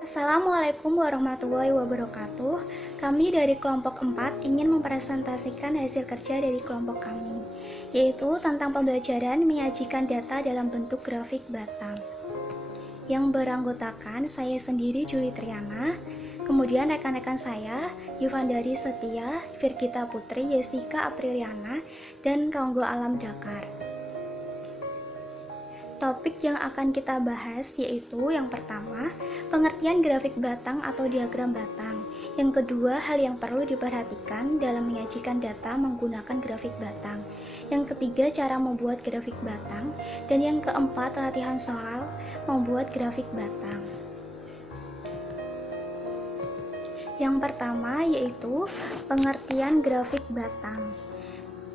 Assalamualaikum warahmatullahi wabarakatuh. Kami dari kelompok 4 ingin mempresentasikan hasil kerja dari kelompok kami, yaitu tentang pembelajaran menyajikan data dalam bentuk grafik batang. Yang beranggotakan saya sendiri Juli Triana, kemudian rekan-rekan saya Yuvandari Setia, Virgita Putri, Jessica Apriliana, dan Ronggo Alam Dakar. Topik yang akan kita bahas yaitu yang pertama, pengertian grafik batang atau diagram batang. Yang kedua, hal yang perlu diperhatikan dalam menyajikan data menggunakan grafik batang. Yang ketiga, cara membuat grafik batang. Dan yang keempat, latihan soal membuat grafik batang. Yang pertama yaitu pengertian grafik batang.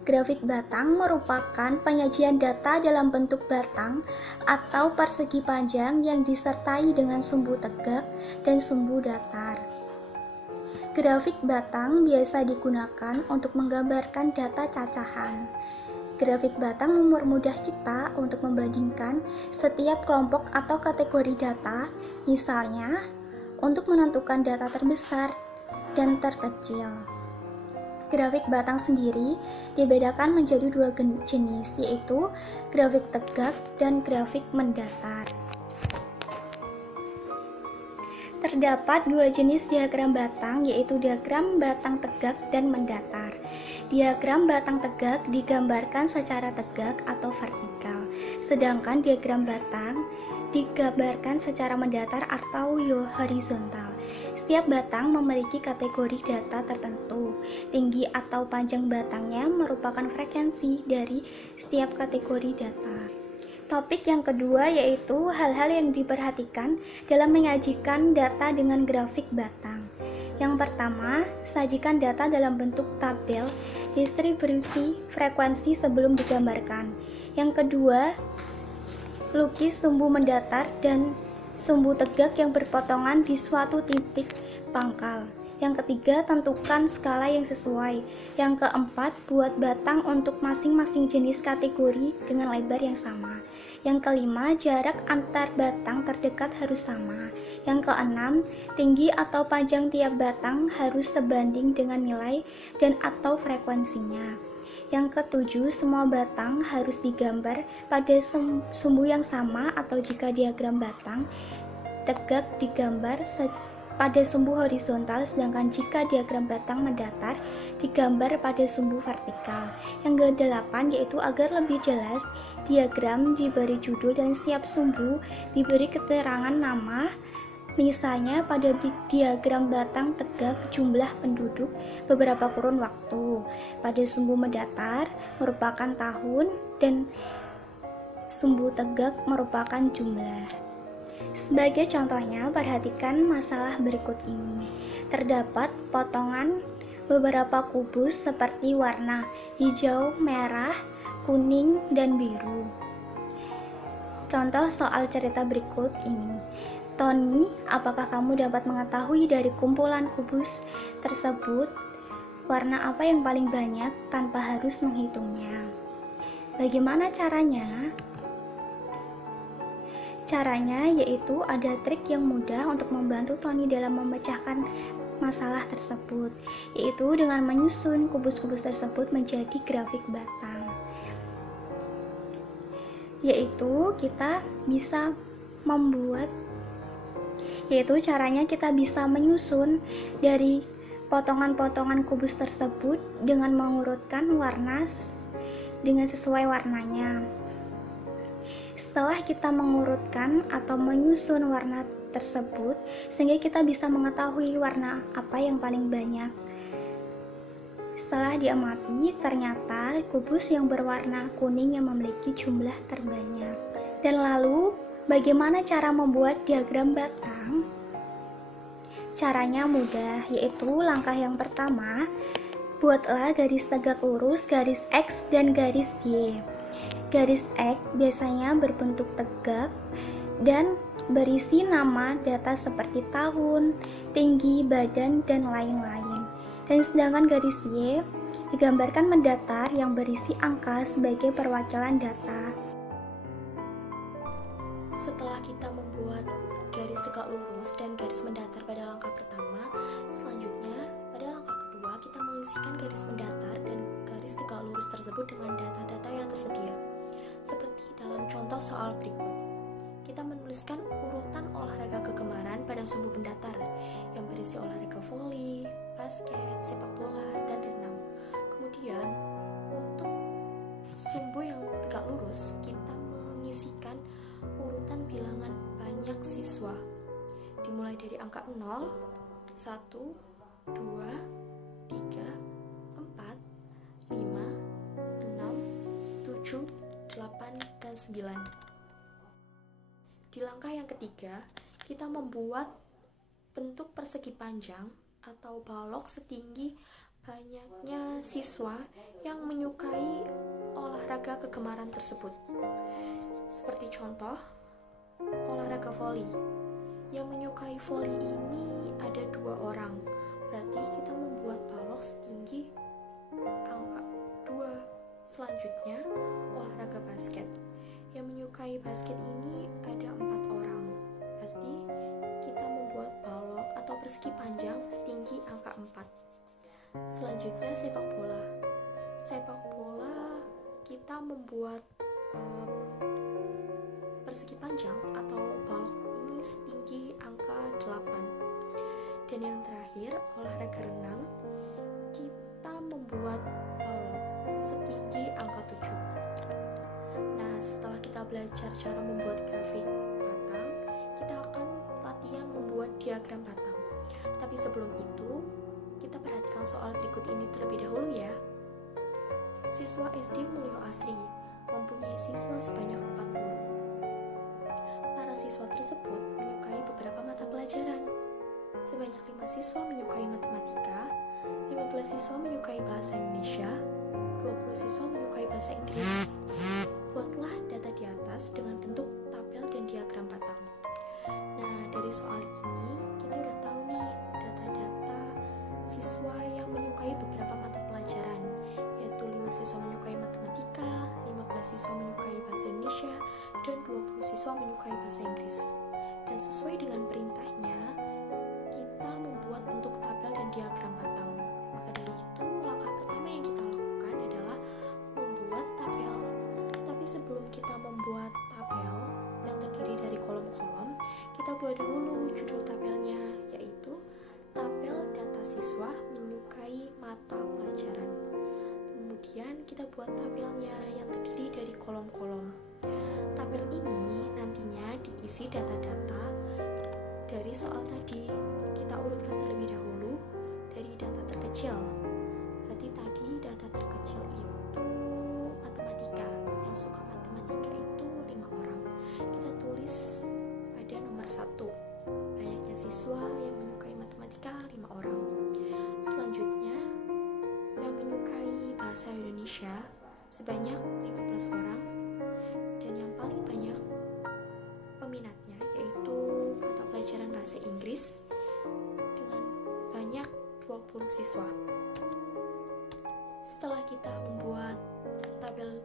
Grafik batang merupakan penyajian data dalam bentuk batang atau persegi panjang yang disertai dengan sumbu tegak dan sumbu datar. Grafik batang biasa digunakan untuk menggambarkan data cacahan. Grafik batang mempermudah kita untuk membandingkan setiap kelompok atau kategori data, misalnya untuk menentukan data terbesar dan terkecil. Grafik batang sendiri dibedakan menjadi dua jenis, yaitu grafik tegak dan grafik mendatar. Terdapat dua jenis diagram batang, yaitu diagram batang tegak dan mendatar. Diagram batang tegak digambarkan secara tegak atau vertikal, sedangkan diagram batang digambarkan secara mendatar atau horizontal. Setiap batang memiliki kategori data tertentu. Tinggi atau panjang batangnya merupakan frekuensi dari setiap kategori data. Topik yang kedua yaitu hal-hal yang diperhatikan dalam menyajikan data dengan grafik batang. Yang pertama, sajikan data dalam bentuk tabel distribusi frekuensi sebelum digambarkan. Yang kedua, lukis sumbu mendatar dan sumbu tegak yang berpotongan di suatu titik pangkal. Yang ketiga, tentukan skala yang sesuai. Yang keempat, buat batang untuk masing-masing jenis kategori dengan lebar yang sama. Yang kelima, jarak antar batang terdekat harus sama. Yang keenam, tinggi atau panjang tiap batang harus sebanding dengan nilai dan atau frekuensinya. Yang ketujuh, semua batang harus digambar pada sumbu yang sama, atau jika diagram batang tegak digambar pada sumbu horizontal, sedangkan jika diagram batang mendatar digambar pada sumbu vertikal. Yang kedelapan yaitu agar lebih jelas, diagram diberi judul dan setiap sumbu diberi keterangan nama. Misalnya pada diagram batang tegak jumlah penduduk beberapa kurun waktu, pada sumbu mendatar merupakan tahun, dan sumbu tegak merupakan jumlah. Sebagai contohnya, perhatikan masalah berikut ini. Terdapat potongan beberapa kubus seperti warna hijau, merah, kuning, dan biru. Contoh soal cerita berikut ini. Tony, apakah kamu dapat mengetahui dari kumpulan kubus tersebut warna apa yang paling banyak tanpa harus menghitungnya? Bagaimana caranya? Caranya yaitu ada trik yang mudah untuk membantu Tony dalam memecahkan masalah tersebut, yaitu dengan menyusun kubus-kubus tersebut menjadi grafik batang. Yaitu caranya kita bisa menyusun dari potongan-potongan kubus tersebut dengan mengurutkan warna dengan sesuai warnanya. Setelah kita mengurutkan atau menyusun warna tersebut, sehingga kita bisa mengetahui warna apa yang paling banyak. Setelah diamati, ternyata kubus yang berwarna kuning yang memiliki jumlah terbanyak. Dan lalu, bagaimana cara membuat diagram batang? Caranya mudah, yaitu langkah yang pertama, buatlah garis tegak lurus, garis X, dan garis Y. Garis X biasanya berbentuk tegak dan berisi nama data seperti tahun, tinggi, badan, dan lain-lain. Dan sedangkan garis Y digambarkan mendatar yang berisi angka sebagai perwakilan data. Setelah kita membuat garis tegak lurus dan garis mendatar pada langkah pertama, selanjutnya pada langkah kedua kita mengisikan garis mendatar dan garis tegak lurus tersebut dengan data-data yang tersedia. Seperti dalam contoh soal berikut, kita menuliskan urutan olahraga kegemaran pada sumbu pendatar yang berisi olahraga voli, basket, sepak bola, dan renang. Kemudian untuk sumbu yang tegak lurus kita mengisikan urutan bilangan banyak siswa dimulai dari angka 0, 1, 2, 3, 4, 5, 6, 7, 8, dan 9. Di langkah yang ketiga, kita membuat bentuk persegi panjang atau balok setinggi banyaknya siswa yang menyukai olahraga kegemaran tersebut. Seperti contoh, olahraga voli. Yang menyukai voli ini ada 2 orang. Berarti kita membuat balok setinggi angka 2. Selanjutnya, olahraga basket. Yang menyukai basket ini ada 4 orang. Berarti kita membuat balok atau persegi panjang setinggi angka 4. Selanjutnya, sepak bola. Sepak bola kita membuat persegi panjang atau balok ini setinggi angka 8. Dan yang terakhir, olahraga renang, kita membuat balok setinggi angka 7. Nah, setelah kita belajar cara membuat grafik batang, kita akan latihan membuat diagram batang. Tapi sebelum itu, kita perhatikan soal berikut ini terlebih dahulu ya. Siswa SD Mulyo Asri mempunyai siswa sebanyak 40. Para siswa tersebut menyukai beberapa mata pelajaran. Sebanyak 5 siswa menyukai matematika, 15 siswa menyukai bahasa Indonesia, 20 siswa menyukai bahasa Inggris. Buatlah data di atas dengan bentuk tabel dan diagram batang. Nah, dari soal ini kita udah tahu nih data-data siswa yang menyukai beberapa mata pelajaran, yaitu 5 siswa menyukai matematika, 15 siswa menyukai bahasa Indonesia, dan 20 siswa menyukai bahasa Inggris. Dan sesuai dengan perintahnya, kita membuat bentuk tabel dan diagram batang. Maka dari itu, langkah pertama yang kita lakukan adalah membuat tabel. Tapi sebelum kita membuat tabel yang terdiri dari kolom-kolom, kita buat dulu judul tabelnya, yaitu tabel data siswa menyukai mata pelajaran. Kemudian kita buat tabelnya yang terdiri dari kolom-kolom. Tabel ini nantinya diisi data-data dari soal tadi. Kita urutkan terlebih dahulu dari data terkecil. Berarti tadi data terkecil itu matematika. Yang suka matematika itu 5 orang. Kita tulis pada nomor 1. Banyaknya siswa yang menyukai matematika 5 orang. Selanjutnya, yang menyukai bahasa Indonesia sebanyak 15 orang. Dan yang paling banyak peminatnya yaitu mata pelajaran bahasa Inggris dengan banyak 20 siswa. Setelah kita membuat tabel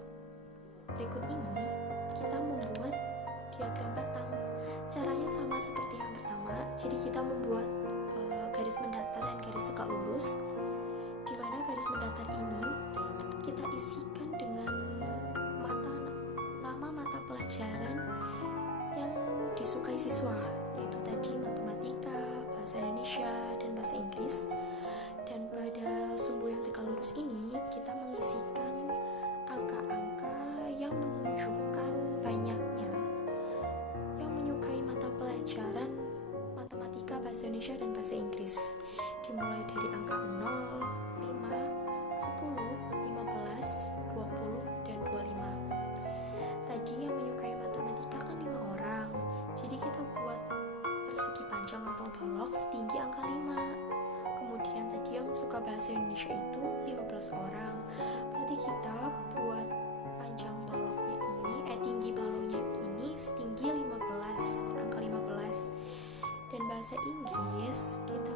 berikut ini, kita membuat diagram batang. Caranya sama seperti yang pertama. Jadi kita membuat garis mendatar dan garis tegak lurus, di mana garis mendatar ini kita isikan dengan nama mata pelajaran yang disukai siswa, yaitu tadi matematika, bahasa Indonesia, dan bahasa Inggris. Dan pada sumbu yang tegak lurus ini kita mengisikan angka-angka yang menunjukkan banyaknya yang menyukai mata pelajaran matematika, bahasa Indonesia, dan bahasa Inggris, dimulai dari angka 0, 5, 10, 15, 20, dan 25. Tadi yang menyukai matematika kan 5 orang, jadi kita buat persegi panjang atau balok setinggi angka 5. Kemudian tadi yang suka bahasa Indonesia itu 15 orang, berarti kita buat panjang baloknya ini, tinggi baloknya ini setinggi 15, angka 15. Dan bahasa Inggris kita